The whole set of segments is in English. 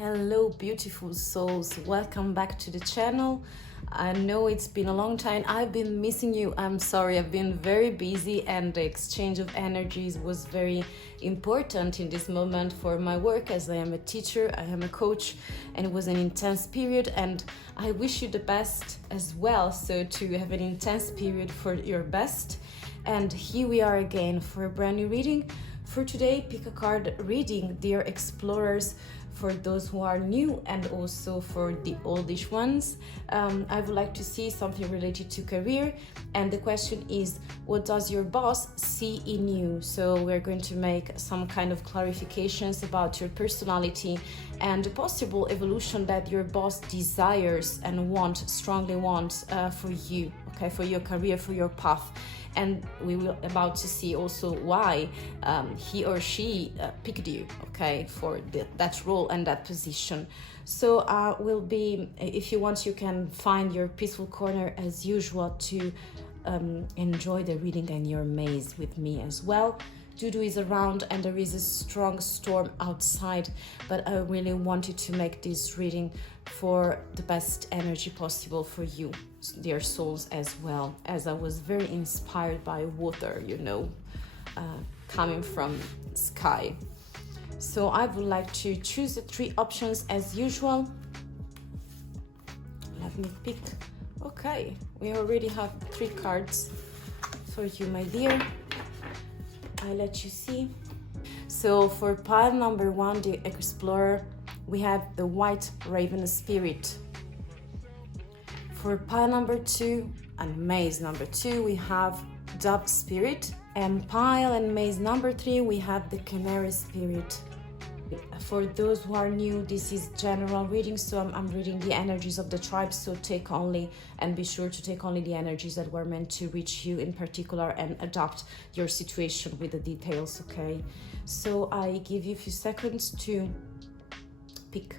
Hello, beautiful souls. Welcome back to the channel. I know it's been a long time. I've been missing you. I'm sorry. I've been very busy, and the exchange of energies was very important in this moment for my work, as I am a teacher, I am a coach, and it was an intense period, and I wish you the best as well. So to have an intense period for your best. And here we are again for a brand new reading. For today, pick a card reading, dear explorers, for those who are new and also for the oldish ones. I would like to see something related to career, and the question is, what does your boss see in you? So we're going to make some kind of clarifications about your personality and the possible evolution that your boss desires and strongly wants for you, okay, for your career, for your path. And we will about to see also why he or she picked you, okay, for that role and that position. So will be, if you want, you can find your peaceful corner as usual to enjoy the reading and your maze with me as well. DUDU is around and there is a strong storm outside, but I really wanted to make this reading for the best energy possible for you, dear souls, as well, as I was very inspired by water, coming from sky. So I would like to choose the 3 options as usual. Let me pick. Okay, we already have 3 cards for you, my dear. I let you see. So for pile number 1, the explorer, we have the white raven spirit. For pile number 2 and maze number 2, we have dove spirit. And pile and maze number 3, we have the canary spirit. For those who are new, this is general reading, so I'm reading the energies of the tribe, so take only, and be sure to take only the energies that were meant to reach you in particular and adapt your situation with the details, okay? So I give you a few seconds to pick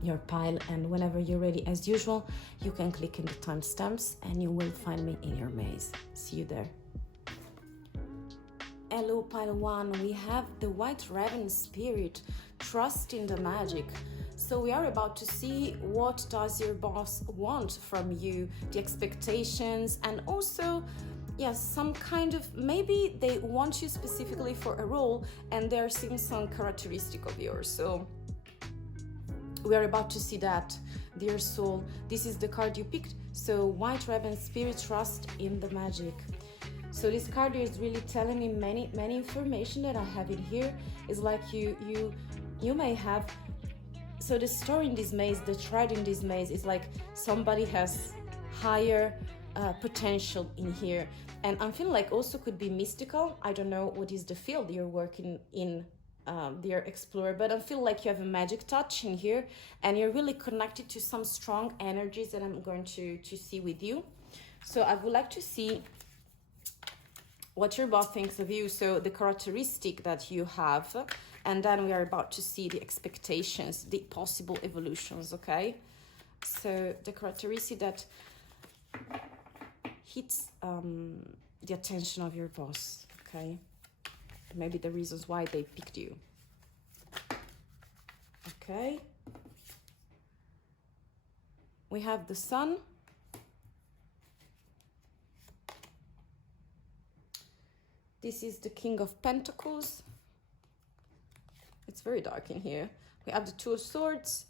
your pile, and whenever you're ready, as usual, you can click in the timestamps and you will find me in your maze. See you there. Hello, pile 1, we have the white raven spirit, trust in the magic. So we are about to see what does your boss want from you, the expectations, and also, yes, some kind of, maybe they want you specifically for a role and they're seeing some characteristic of yours. So we are about to see that, dear soul. This is the card you picked. So white raven spirit, trust in the magic. So this card is really telling me many information that I have in here. Is like you may have, so the story in this maze, the thread in this maze is like somebody has higher potential in here, and I'm feeling like also could be mystical. I don't know what is the field you're working in, dear explorer, but I feel like you have a magic touch in here and you're really connected to some strong energies that I'm going to see with you. So I would like to see what your boss thinks of you, so the characteristic that you have, and then we are about to see the expectations, the possible evolutions, okay? So the characteristic that hits the attention of your boss, okay? Maybe the reasons why they picked you. Okay. We have the sun. This is the King of Pentacles. It's very dark in here. We have the 2 of Swords.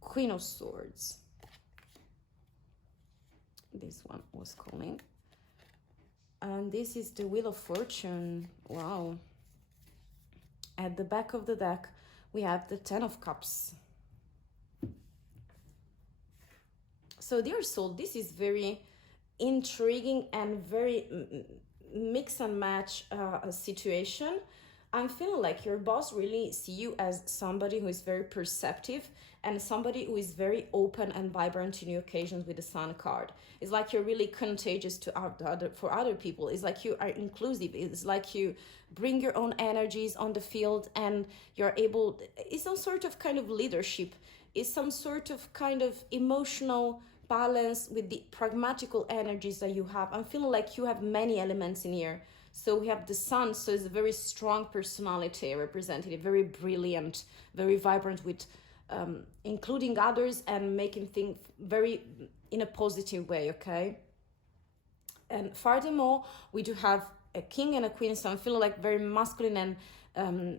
Queen of Swords. This one was calling. And this is the Wheel of Fortune. Wow. At the back of the deck, we have the 10 of Cups. So dear soul, this is very intriguing and very mix and match situation. I'm feeling like your boss really see you as somebody who is very perceptive and somebody who is very open and vibrant to new occasions with the Sun card. It's like you're really contagious for other people. It's like you are inclusive. It's like you bring your own energies on the field and you're able, it's some sort of kind of leadership. It's some sort of kind of emotional balance with the pragmatical energies that you have. I'm feeling like you have many elements in here. So we have the sun, so it's a very strong personality represented, very brilliant, very vibrant, with including others and making things very in a positive way, okay? And furthermore, we do have a king and a queen, so I'm feeling like very masculine and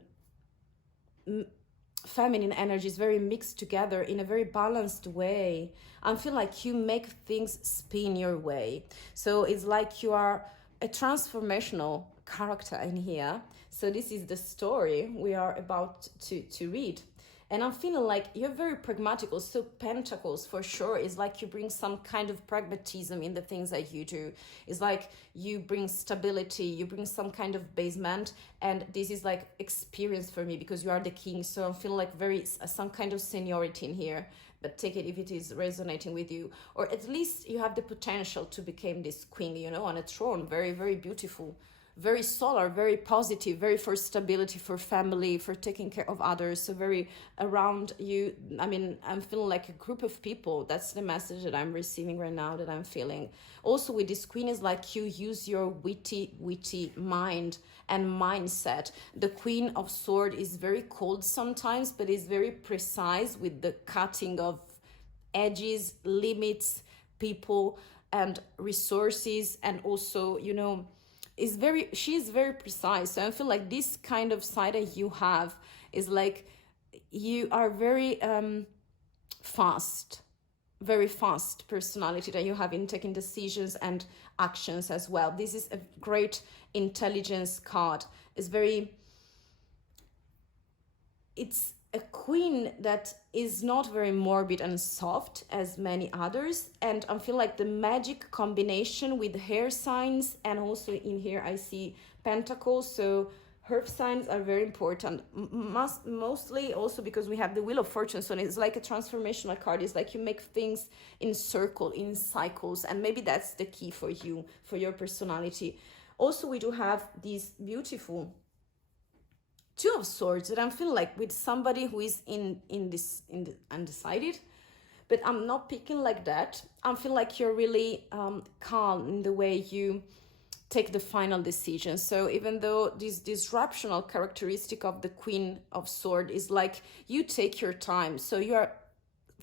feminine energies very mixed together in a very balanced way. I feel like you make things spin your way. So it's like you are a transformational character in here. So this is the story we are about to read. And I'm feeling like you're very pragmatical. So Pentacles, for sure, is like you bring some kind of pragmatism in the things that you do. It's like you bring stability, you bring some kind of basement. And this is like experience for me because you are the king. So I'm feeling like very some kind of seniority in here. But take it if it is resonating with you. Or at least you have the potential to become this queen, you know, on a throne. Very, very beautiful. Very solar, very positive, very for stability, for family, for taking care of others. So very around you. I mean, I'm feeling like a group of people. That's the message that I'm receiving right now, that I'm feeling. Also with this queen is like you use your witty mind and mindset. The Queen of Swords is very cold sometimes, but is very precise with the cutting of edges, limits, people and resources. And also, you know, she's very precise. So I feel like this kind of side that you have is like you are very very fast personality that you have in taking decisions and actions as well. This is a great intelligence card. It's a queen that is not very morbid and soft as many others. And I feel like the magic combination with hair signs, and also in here I see pentacles. So herb signs are very important, mostly also because we have the Wheel of Fortune. So it's like a transformational card. It's like you make things in circle, in cycles, and maybe that's the key for you, for your personality. Also, we do have these beautiful Two of Swords that I'm feeling like with somebody who is in the undecided, but I'm not picking like that. I'm feeling like you're really calm in the way you take the final decision. So even though this disruptional characteristic of the Queen of Swords is like you take your time, so you are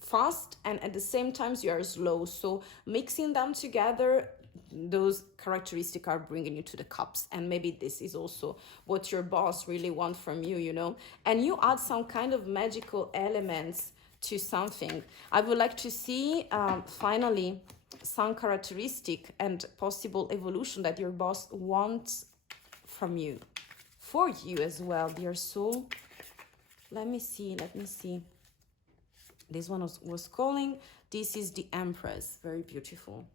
fast and at the same time you are slow. So mixing them together, those characteristics are bringing you to the cups. And maybe this is also what your boss really wants from you, you know. And you add some kind of magical elements to something. I would like to see finally some characteristic and possible evolution that your boss wants from you, for you as well, dear soul. Let me see. This one was calling. This is the Empress. Very beautiful.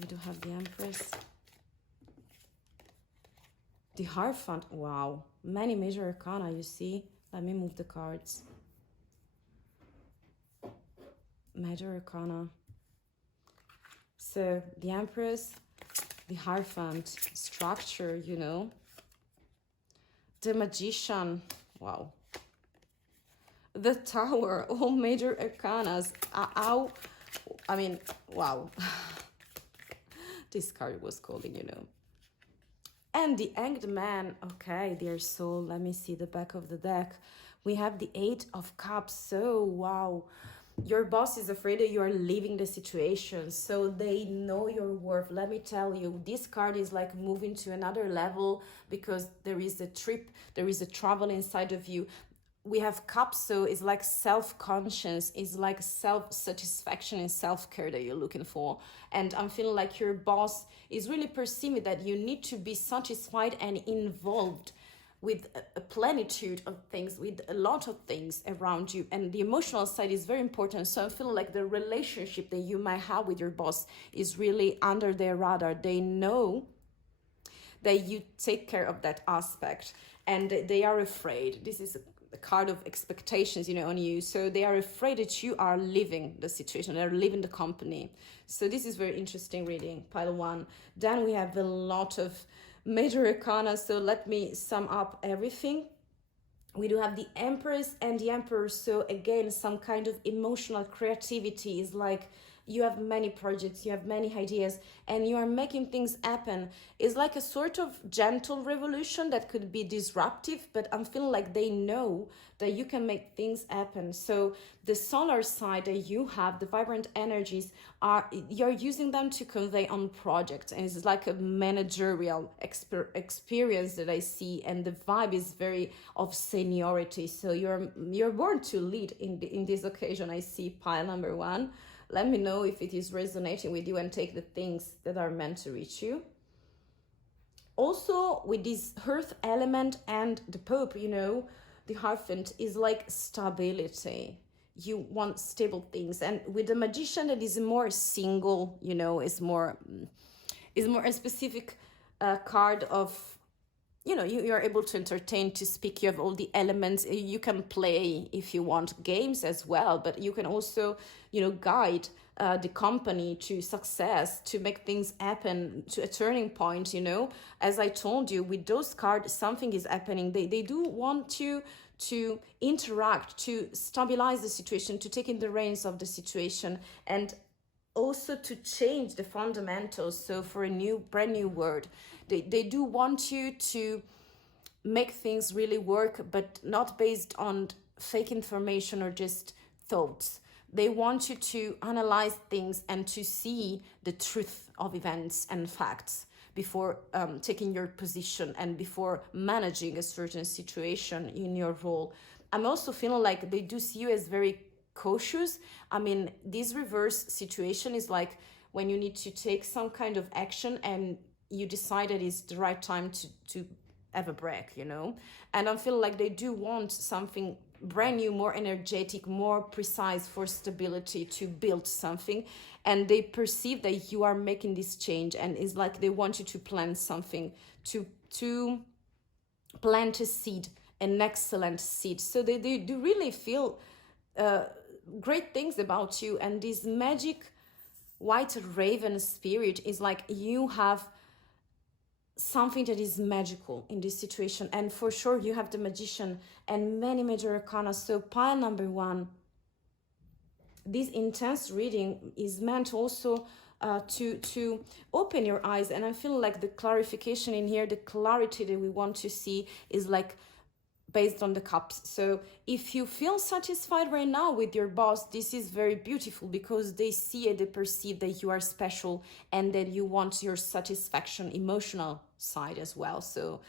We do have the Empress. The Hierophant. Wow. Many major arcana, you see. Let me move the cards. Major arcana. So the Empress, the Hierophant, structure, you know. The Magician. Wow. The Tower. All major arcanas. I mean, wow. This card was calling, you know. And the Hanged Man. Okay, dear soul, let me see the back of the deck. We have the Eight of Cups. So, wow. Your boss is afraid that you are leaving the situation. So they know your worth. Let me tell you, this card is like moving to another level because there is a trip, there is a travel inside of you. We have cups, so it's like self-conscious, it's like self-satisfaction and self-care that you're looking for. And I'm feeling like your boss is really perceiving that you need to be satisfied and involved with a plenitude of things, with a lot of things around you. And the emotional side is very important. So I'm feeling like the relationship that you might have with your boss is really under their radar. They know that you take care of that aspect and they are afraid. This is a card of expectations, you know, on you. So they are afraid that you are leaving the situation, they're leaving the company. So this is very interesting reading, pile one. Then we have a lot of major arcana. So let me sum up everything. We do have the Empress and the Emperor. So again, some kind of emotional creativity is like you have many projects, you have many ideas, and you are making things happen. It's like a sort of gentle revolution that could be disruptive, but I'm feeling like they know that you can make things happen. So the solar side that you have, the vibrant energies, you're using them to convey on projects, and it's like a managerial experience that I see, and the vibe is very of seniority. So you're born to lead in this occasion. I see pile number 1. Let me know if it is resonating with you, and take the things that are meant to reach you. Also, with this earth element and the Pope, you know, the Hierophant is like stability. You want stable things. And with the Magician, that is more single, you know, is more a specific card of, you know, you're able to entertain, to speak. You have all the elements. You can play, if you want, games as well, but you can also, you know, guide the company to success, to make things happen, to a turning point, you know. As I told you, with those cards, something is happening. They do want you to interact, to stabilize the situation, to take in the reins of the situation, and also to change the fundamentals. So for a brand new word, they do want you to make things really work, but not based on fake information or just thoughts. They want you to analyze things and to see the truth of events and facts before taking your position and before managing a certain situation in your role. I'm also feeling like they do see you as very cautious. I mean, this reverse situation is like when you need to take some kind of action and you decide that it's the right time to have a break, you know. And I feel like they do want something brand new, more energetic, more precise, for stability, to build something. And they perceive that you are making this change, and it's like they want you to plant something, to plant a seed, an excellent seed. So they do really feel great things about you. And this magic white raven spirit is like you have something that is magical in this situation. And for sure you have the Magician and many major arcana. So pile number 1, this intense reading is meant also to open your eyes. And I feel like the clarification in here, the clarity that we want to see, is like based on the cups. So if you feel satisfied right now with your boss, this is very beautiful, because they see and they perceive that you are special and that you want your satisfaction, emotional side as well. So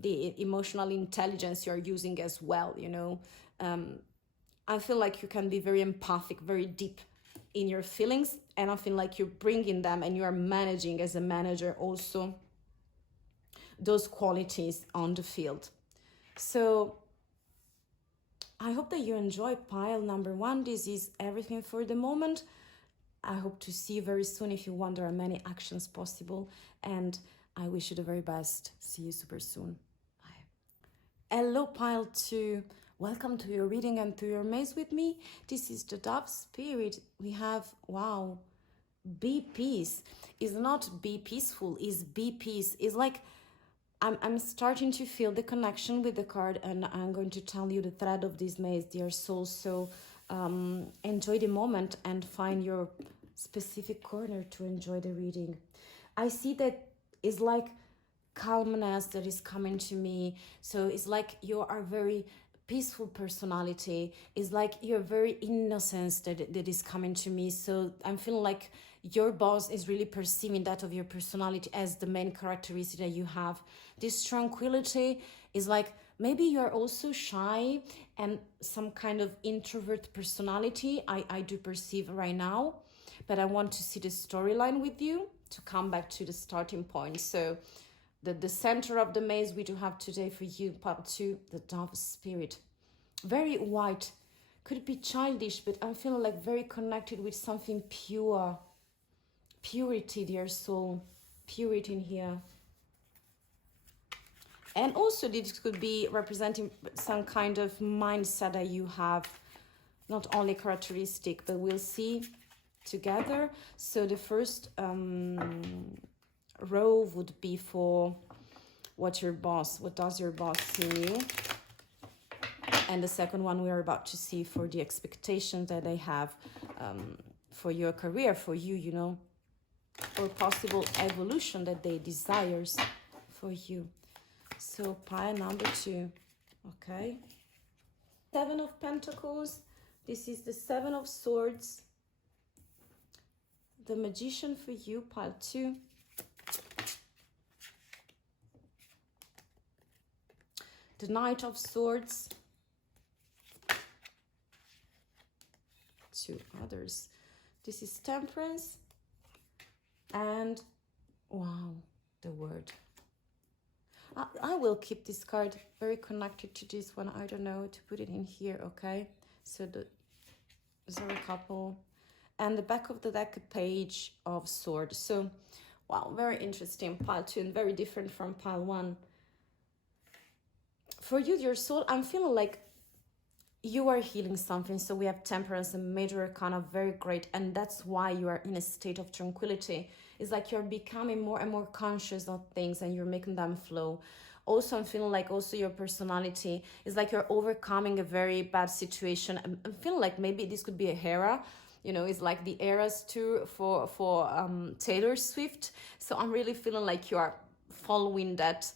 the emotional intelligence you're using as well, you know. I feel like you can be very empathic, very deep in your feelings, and I feel like you're bringing them and you are managing as a manager also those qualities on the field. So I hope that you enjoy pile number 1. This is everything for the moment. I hope to see you very soon. If you want, there are many actions possible, and I wish you the very best. See you super soon. Bye. Hello, pile 2. Welcome to your reading and to your maze with me. This is the Dove Spirit. We have, wow, be peace. It's not be peaceful, it's be peace. It's like I'm starting to feel the connection with the card, and I'm going to tell you the thread of this maze, dear soul. So enjoy the moment and find your specific corner to enjoy the reading. I see that it's like calmness that is coming to me. So it's like you are very peaceful personality. It's like you're very innocence that is coming to me. So I'm feeling like your boss is really perceiving that of your personality as the main characteristic that you have. This tranquility is like maybe you're also shy and some kind of introvert personality. I do perceive right now, but I want to see the storyline with you to come back to the starting point. So the center of the maze we do have today for you, part 2, the Dove Spirit. Very white, could be childish, but I'm feeling like very connected with something pure. Purity, dear soul, purity in here. And also this could be representing some kind of mindset that you have, not only characteristic, but we'll see together. So the first row would be for what does your boss see in you? And the second one we are about to see for the expectations that they have for your career, for you, you know, or possible evolution that they desires for you. So pile number 2, okay? 7 of Pentacles. This is the 7 of Swords. The Magician for you, pile 2. The Knight of Swords. 2 others. This is Temperance. And, wow, the Word. I will keep this card very connected to this one. I don't know, to put it in here, okay? So there are a couple. And the back of the deck, a Page of Swords. So, wow, very interesting. Pile 2 and very different from pile 1. For you, your soul, I'm feeling like you are healing something. So we have Temperance and Major Arcana, very great. And that's why you are in a state of tranquility. It's like you're becoming more and more conscious of things and you're making them flow. Also, I'm feeling like also your personality is like you're overcoming a very bad situation. I'm feeling like maybe this could be a era. You know, it's like the Eras tour for Taylor Swift. So I'm really feeling like you are following that.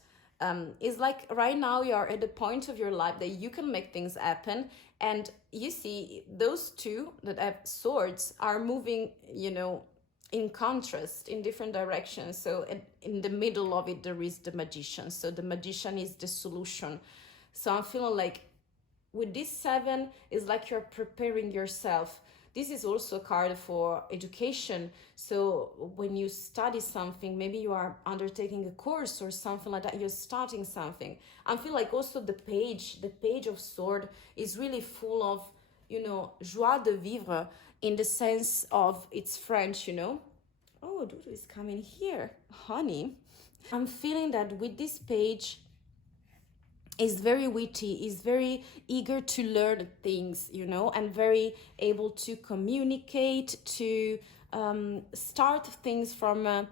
It's like right now you are at the point of your life that you can make things happen. And you see those 2 that have swords are moving, you know, in contrast, in different directions. So in the middle of it, there is the Magician. So the Magician is the solution. So I'm feeling like with this 7, it's like you're preparing yourself. This is also a card for education. So when you study something, maybe you are undertaking a course or something like that, you're starting something. I feel like also the Page of Sword is really full of, you know, joie de vivre, in the sense of it's French, you know. Oh, Dudu is coming here, honey. I'm feeling that with this page, is very witty, is very eager to learn things, you know, and very able to communicate, to start things from a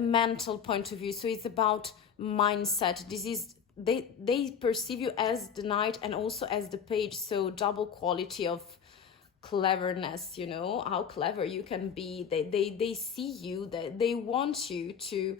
mental point of view. So it's about mindset. This is they perceive you as the Knight and also as the Page, so double quality of cleverness, you know, how clever you can be. They see you, they want you to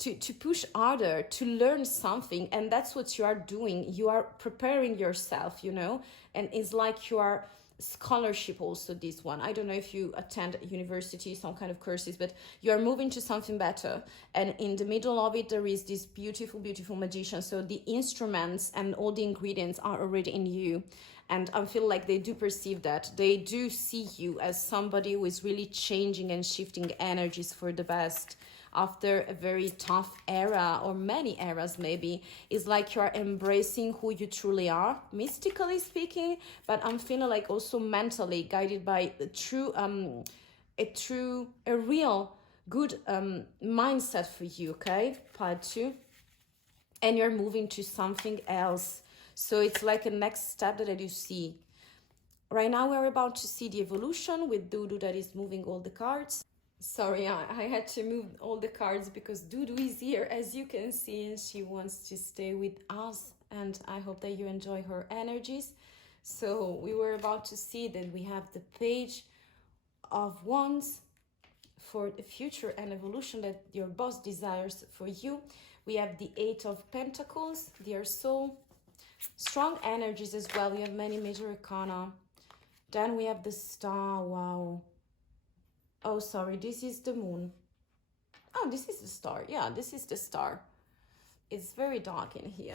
to push harder, to learn something. And that's what you are doing. You are preparing yourself, you know, and it's like you are scholarship also, this one. I don't know if you attend university, some kind of courses, but you are moving to something better. And in the middle of it, there is this beautiful, beautiful Magician. So the instruments and all the ingredients are already in you. And I feel like they do perceive that. They do see you as somebody who is really changing and shifting energies for the best. After a very tough era, or many eras maybe, it's like you're embracing who you truly are, mystically speaking, but I'm feeling like also mentally guided by a real good mindset for you, okay? Part 2. And you're moving to something else. So it's like a next step that I do see. Right now we're about to see the evolution with Dudu that is moving all the cards. Sorry, I had to move all the cards because Dudu is here, as you can see, and she wants to stay with us. And I hope that you enjoy her energies. So we were about to see that we have the Page of Wands for the future and evolution that your boss desires for you. We have the 8 of Pentacles, dear soul. Strong energies as well. We have many major arcana. Then we have the Star. Wow. Oh, sorry, this is the Moon. Oh, this is the Star. Yeah, this is the Star. It's very dark in here.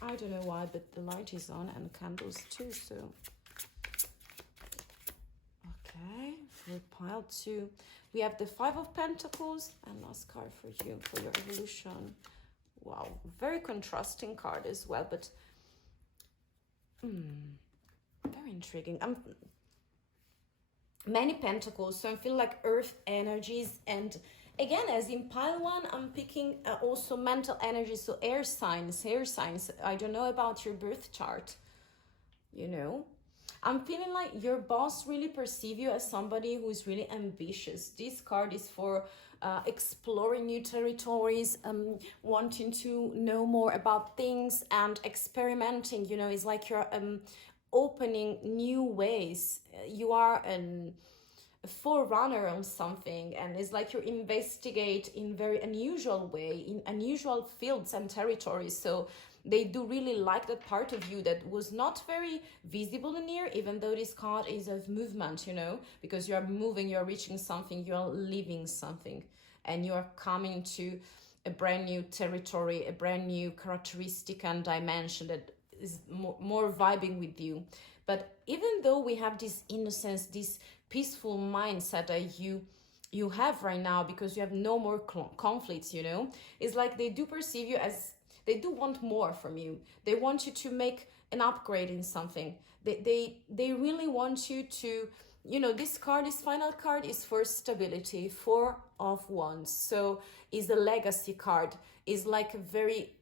I don't know why, but the light is on and candles too, so. Okay, for pile 2. We have the 5 of Pentacles and last card for you, for your evolution. Wow, very contrasting card as well, but very intriguing. Many pentacles, so I feel like earth energies, and again, as in pile 1, I'm picking also mental energies, so air signs. I don't know about your birth chart, you know. I'm feeling like your boss really perceive you as somebody who is really ambitious. This card is for exploring new territories, wanting to know more about things and experimenting, you know. It's like you're opening new ways. You are a forerunner on something, and it's like you investigate in very unusual way, in unusual fields and territories. So they do really like that part of you that was not very visible in here, even though this card is of movement, you know, because you are moving, you're reaching something, you're leaving something, and you're coming to a brand new territory, a brand new characteristic and dimension that is more vibing with you. But even though we have this innocence, this peaceful mindset that you have right now, because you have no more conflicts, you know, it's like they do perceive you as, they do want more from you. They want you to make an upgrade in something. They really want you to, you know, this card, this final card is for stability, 4 of Wands. So is a legacy card, is like a very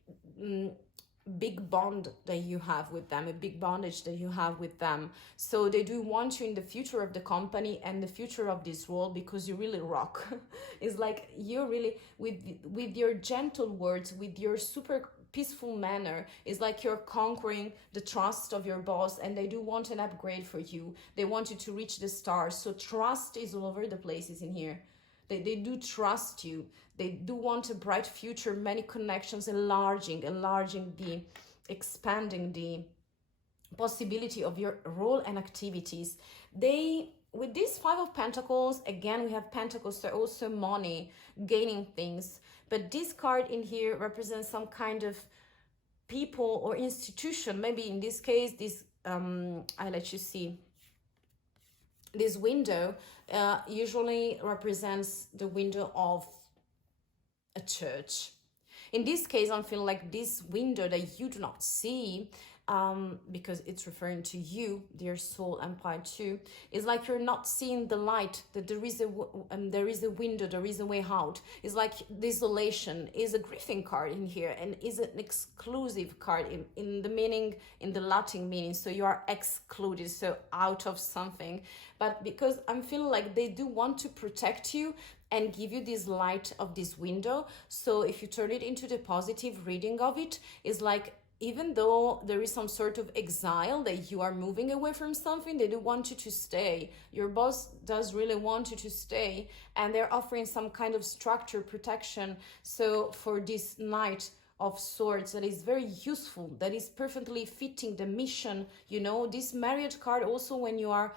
big bond that you have with them, a big bondage that you have with them. So they do want you in the future of the company and the future of this role, because you really rock. It's like you're really, with your gentle words, with your super peaceful manner, it's like you're conquering the trust of your boss, and they do want an upgrade for you. They want you to reach the stars. So trust is all over the places in here. They do trust you. They do want a bright future, many connections, enlarging the, expanding the possibility of your role and activities. They, with this 5 of Pentacles, again, we have Pentacles, so also money, gaining things. But this card in here represents some kind of people or institution. Maybe in this case, this, I let you see. This window usually represents the window of a church. In this case, I'm feeling like this window that you do not see, because it's referring to you, dear soul, Empire 2, is like you're not seeing the light, that there is a window, there is a way out. It's like desolation is a grieving card in here, and is an exclusive card in the meaning, in the Latin meaning. So you are excluded, so out of something. But because I'm feeling like they do want to protect you and give you this light of this window. So if you turn it into the positive reading of it, is like, even though there is some sort of exile that you are moving away from something, they do want you to stay. Your boss does really want you to stay, and they're offering some kind of structure, protection. So for this Knight of Swords, that is very useful, that is perfectly fitting the mission, you know, this marriage card also, when you are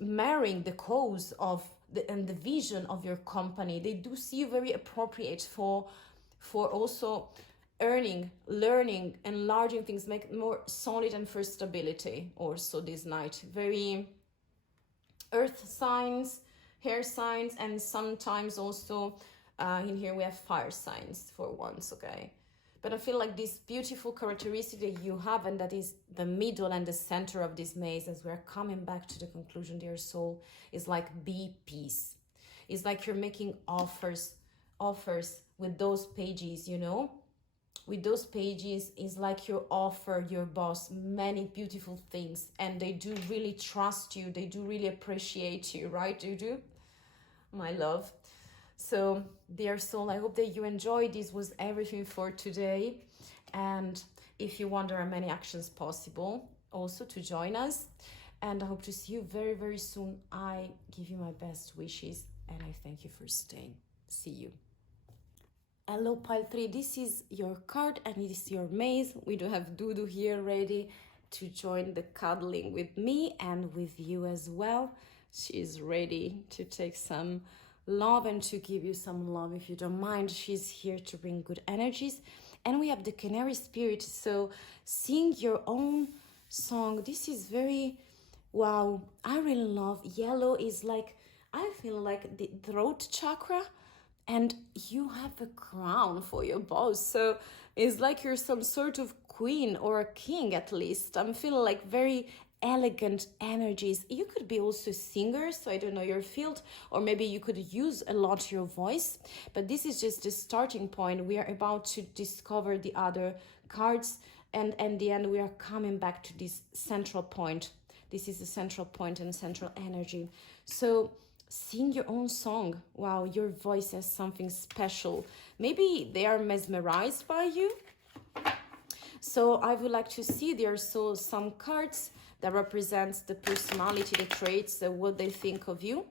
marrying the cause of and the vision of your company, they do see you very appropriate for also earning, learning, enlarging things, make more solid and for stability. Also this Knight, very earth signs, air signs, and sometimes also in here we have fire signs for once, okay? But I feel like this beautiful characteristic that you have, and that is the middle and the center of this maze, as we're coming back to the conclusion, dear soul, is like be peace. It's like you're making offers with those pages, you know? With those pages, it's like you offer your boss many beautiful things, and they do really trust you. They do really appreciate you, right, DUDU? My love. So, dear soul, I hope that you enjoyed. This was everything for today. And if you want, there are many actions possible also to join us. And I hope to see you very, very soon. I give you my best wishes, and I thank you for staying. See you. Hello, pile 3. This is your card, and it is your maze. We do have DUDU here ready to join the cuddling with me and with you as well. She is ready to take some love and to give you some love, if you don't mind. She's here to bring good energies. And we have the Canary Spirit, so sing your own song. This is very, wow, I really love. Yellow is like, I feel like the throat chakra, and you have a crown for your boss, so it's like you're some sort of queen or a king, at least. I'm feeling like very elegant energies. You could be also a singer, so I don't know your field, or maybe you could use a lot your voice, but this is just the starting point. We are about to discover the other cards, and in the end we are coming back to this central point. This is the central point and central energy. So sing your own song. Wow, your voice has something special. Maybe they are mesmerized by you. So I would like to see there, so some cards that represents the personality, the traits, what they think of you,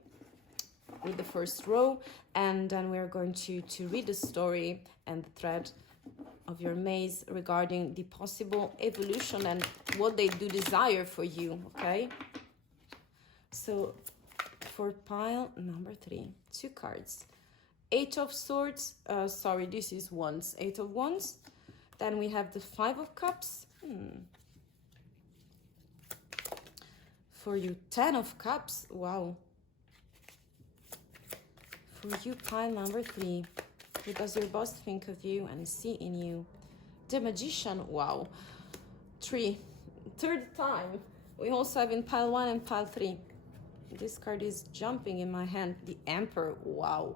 with the first row. And then we're going to read the story and the thread of your maze regarding the possible evolution and what they do desire for you, okay? So for pile number 3, 2 cards. 8 of Swords, sorry, this is Wands, 8 of Wands. Then we have the 5 of Cups. For you, 10 of Cups, wow. For you, pile number 3. What does your boss think of you and see in you? The Magician, wow. 3, third time. We also have in pile 1 and pile 3. This card is jumping in my hand. The Emperor, wow.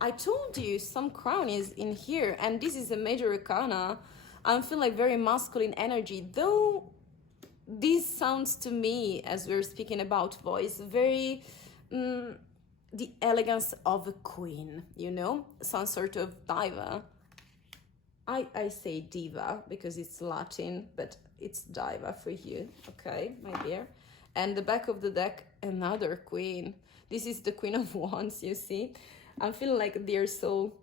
I told you some crown is in here, and this is a major arcana. I feel like very masculine energy, though this sounds to me, as we're speaking about voice, very the elegance of a queen, you know, some sort of diva. I say diva because it's Latin, but it's diva for you, okay, my dear. And the back of the deck, another queen. This is the Queen of Wands, you see. I'm feeling like dear soul.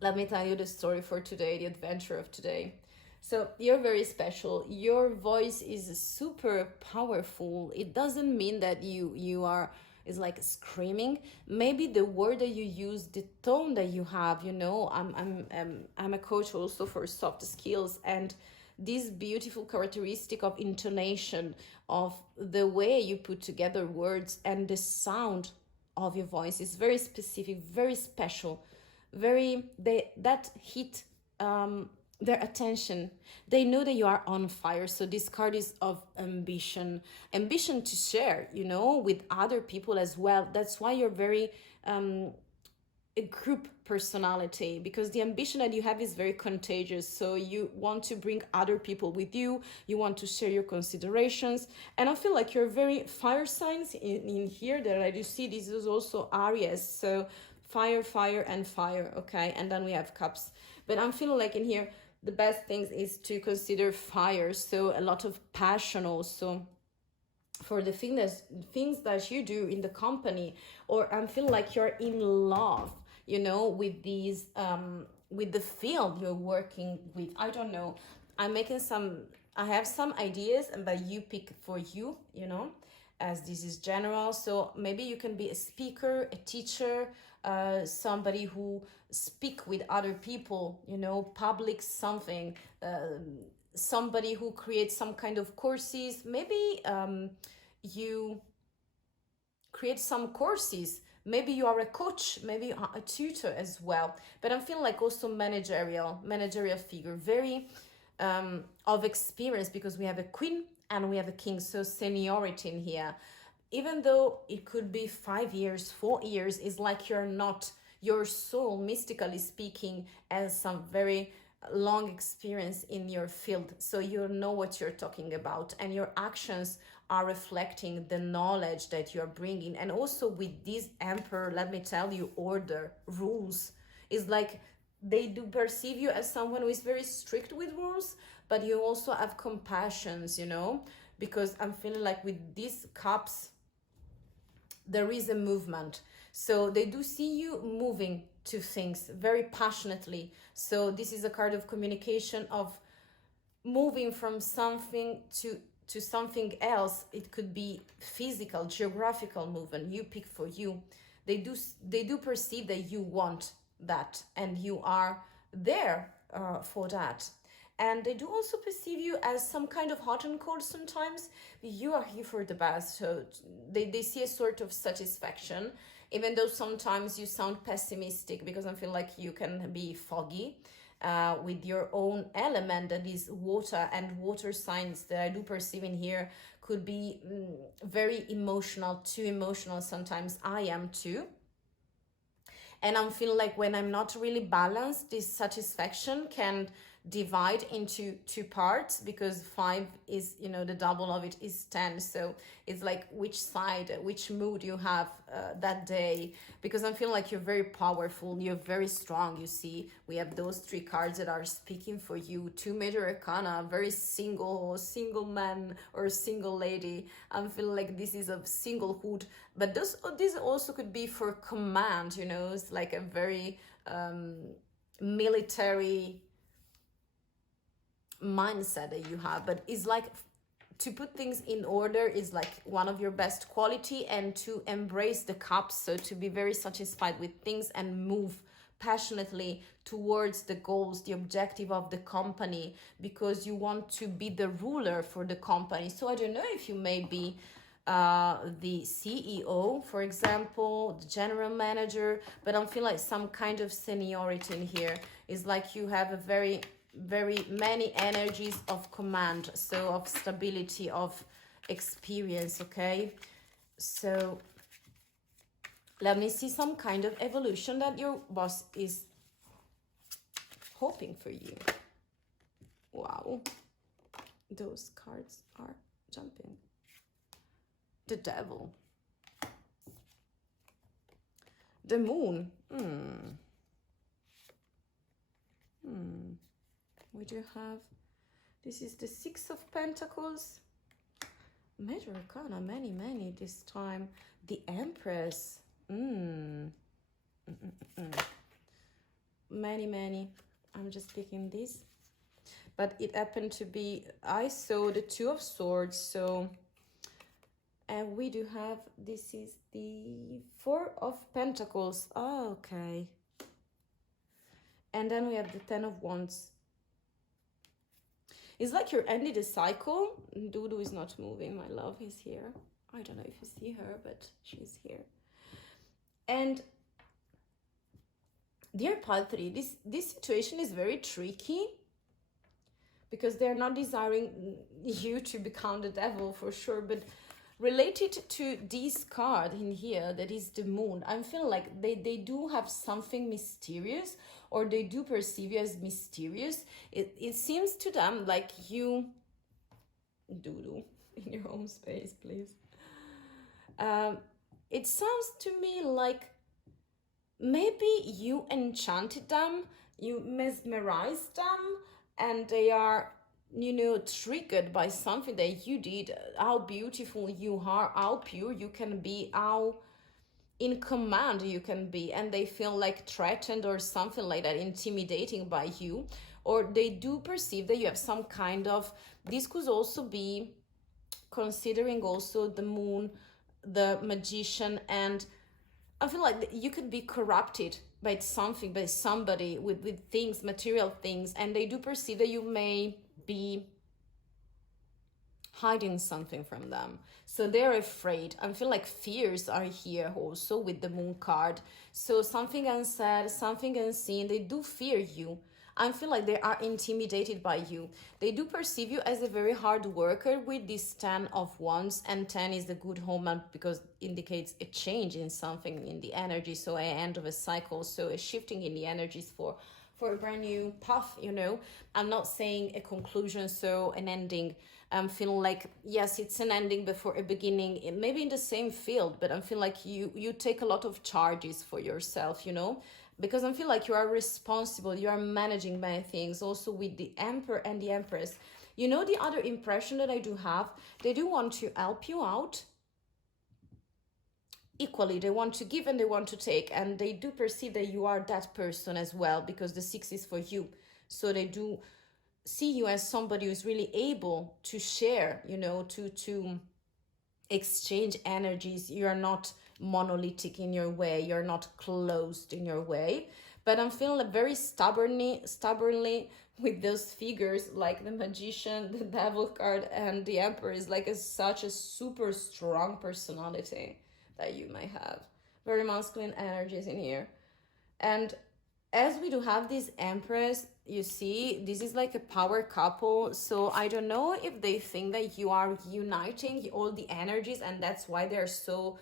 Let me tell you the story for today, the adventure of today. So you're very special. Your voice is super powerful. It doesn't mean that you are is like screaming. Maybe the word that you use, the tone that you have, you know. I'm a coach also for soft skills, and this beautiful characteristic of intonation, of the way you put together words and the sound of your voice is very specific, very special, that hit their attention. They know that you are on fire. So this card is of ambition to share, you know, with other people as well. That's why you're very a group personality, because the ambition that you have is very contagious. So you want to bring other people with you, you want to share your considerations. And I feel like you're very fire signs in here that I do see. This is also Aries, so fire, and fire, okay? And then we have Cups. But I'm feeling like in here the best things is to consider fire, so a lot of passion also for the things that you do in the company, or I feel like you're in love, you know, with these with the field you're working with. I don't know, I have some ideas, but you pick for you, you know, as this is general. So maybe you can be a speaker, a teacher, somebody who speak with other people, you know, public something, somebody who creates some kind of courses. Maybe you create some courses. Maybe you are a coach, maybe a tutor as well. But I'm feeling like also managerial figure, very of experience, because we have a queen and we have a king, so seniority in here. Even though it could be 5 years, 4 years, is like your soul, mystically speaking, has some very long experience in your field, so you know what you're talking about, and your actions are reflecting the knowledge that you're bringing. And also with this Emperor, let me tell you, order, rules, is like they do perceive you as someone who is very strict with rules, but you also have compassions, you know, because I'm feeling like with these Cups there is a movement. So they do see you moving to things very passionately. So this is a card of communication, of moving from something to something else. It could be physical, geographical movement. You pick for you. They do perceive that you want that, and you are there for that. And they do also perceive you as some kind of hot and cold sometimes. You are here for the best. So they see a sort of satisfaction, even though sometimes you sound pessimistic, because I feel like you can be foggy with your own element, that is water, and water signs that I do perceive in here could be very emotional, too emotional sometimes. I am too. And I'm feeling like when I'm not really balanced, this satisfaction can divide into two parts, because 5 is, you know, the double of it is 10. So it's like which side, which mood you have that day, because I feel like you're very powerful, you're very strong. You see, we have those 3 cards that are speaking for you. 2 major arcana, very single man or single lady. I'm feeling like this is of singlehood, but this also could be for command, you know. It's like a very military mindset that you have, but it's like to put things in order is like one of your best quality, and to embrace the cups, so to be very satisfied with things and move passionately towards the goals, the objective of the company, because you want to be the ruler for the company. So I don't know if you may be the CEO, for example, the general manager, but I feel like some kind of seniority in here is like you have a very many energies of command, so of stability, of experience. Okay, so let me see some kind of evolution that your boss is hoping for you. Wow, those cards are jumping. The devil, the moon. We do have, this is the 6 of Pentacles, major arcana, many this time. The Empress. Many. I'm just picking this, but it happened to be, I saw the 2 of Swords. So, and we do have, this is the 4 of Pentacles. Oh, okay. And then we have the 10 of Wands. It's like you're ending a cycle. Dudu is not moving. My love is here. I don't know if you see her, but she's here. And dear Pile 3, this situation is very tricky, because they're not desiring you to become the devil for sure, but related to this card in here, that is the moon, I feel like they do have something mysterious, or they do perceive you as mysterious. It seems to them like you, Dudu, in your home space, please. It sounds to me like maybe you enchanted them, you mesmerized them, and they are, you know, triggered by something that you did, how beautiful you are, how pure you can be, how in command you can be, and they feel like threatened or something like that, intimidating by you, or they do perceive that you have some kind of, this could also be considering also the moon, the magician, and I feel like you could be corrupted by something, by somebody, with things, material things, and they do perceive that you may be hiding something from them. So they're afraid. I feel like fears are here also with the moon card. So something unsaid, something unseen, they do fear you. I feel like they are intimidated by you. They do perceive you as a very hard worker with this 10 of Wands, and 10 is the good omen because it indicates a change in something in the energy. So an end of a cycle, so a shifting in the energies for a brand new path, you know. I'm not saying a conclusion, so an ending. I'm feeling like, yes, it's an ending before a beginning, maybe in the same field, but I feel like you take a lot of charges for yourself, you know, because I feel like you are responsible, you are managing many things, also with the Emperor and the Empress. You know, the other impression that I do have, they do want to help you out equally. They want to give and they want to take, and they do perceive that you are that person as well, because the 6 is for you. So they do see you as somebody who's really able to share, you know, to exchange energies. You're not monolithic in your way, you're not closed in your way. But I'm feeling like very stubbornly with those figures, like the Magician, the Devil card, and the Emperor is like such a super strong personality that you might have. Very masculine energies in here. And as we do have this Empress, you see, this is like a power couple. So I don't know if they think that you are uniting all the energies, and that's why they're so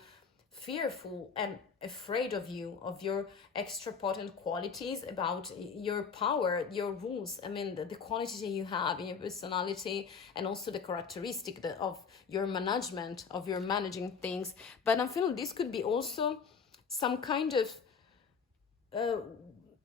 fearful and afraid of you, of your extra potent qualities, about your power, your rules. I mean, the qualities that you have in your personality, and also the characteristic of your management, of your managing things. But I'm feeling this could be also some kind of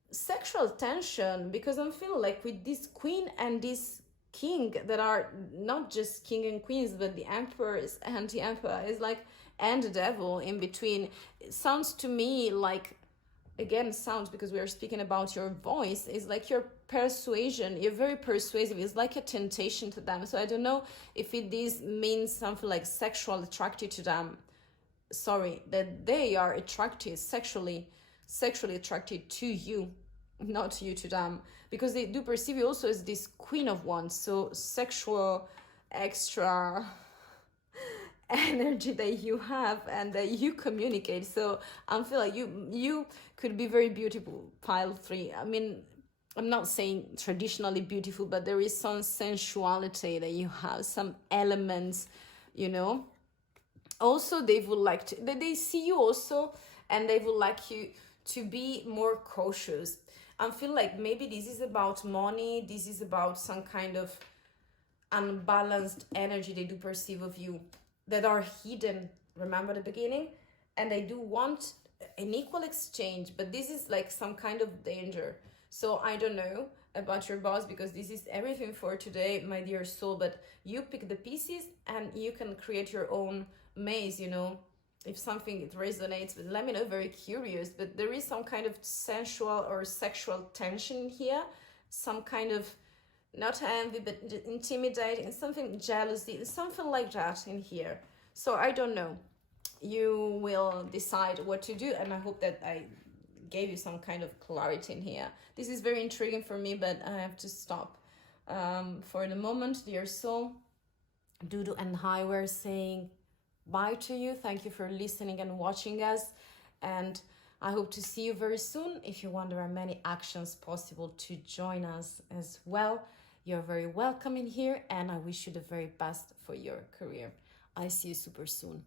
sexual tension, because I'm feeling like with this queen and this king that are not just king and queens, but the emperors and the emperor is like, and the devil in between. It sounds to me like, again, sounds, because we are speaking about your voice, is like your persuasion, you're very persuasive, it's like a temptation to them. So I don't know if this means something like sexual attracted to them, sorry, that they are attracted sexually attracted to you, not you to them, because they do perceive you also as this queen of wands. So sexual extra energy that you have and that you communicate. So I feel like you could be very beautiful, pile 3. I mean, I'm not saying traditionally beautiful, but there is some sensuality that you have, some elements, you know. Also, they would like to, they see you also, and they would like you to be more cautious. I feel like maybe this is about money, this is about some kind of unbalanced energy they do perceive of you, that are hidden, remember the beginning, and they do want an equal exchange, but this is like some kind of danger. So I don't know about your boss, because this is everything for today, my dear soul, but you pick the pieces and you can create your own maze, you know. If something it resonates, but let me know, very curious. But there is some kind of sensual or sexual tension here, some kind of, not envy, but intimidating, something, jealousy, something like that in here. So I don't know, you will decide what to do, and I hope that I gave you some kind of clarity in here. This is very intriguing for me, but I have to stop for the moment, dear soul. DUDU and I were saying bye to you. Thank you for listening and watching us, and I hope to see you very soon. If you want, there are many actions possible to join us as well. You're very welcome in here, and I wish you the very best for your career. I see you super soon.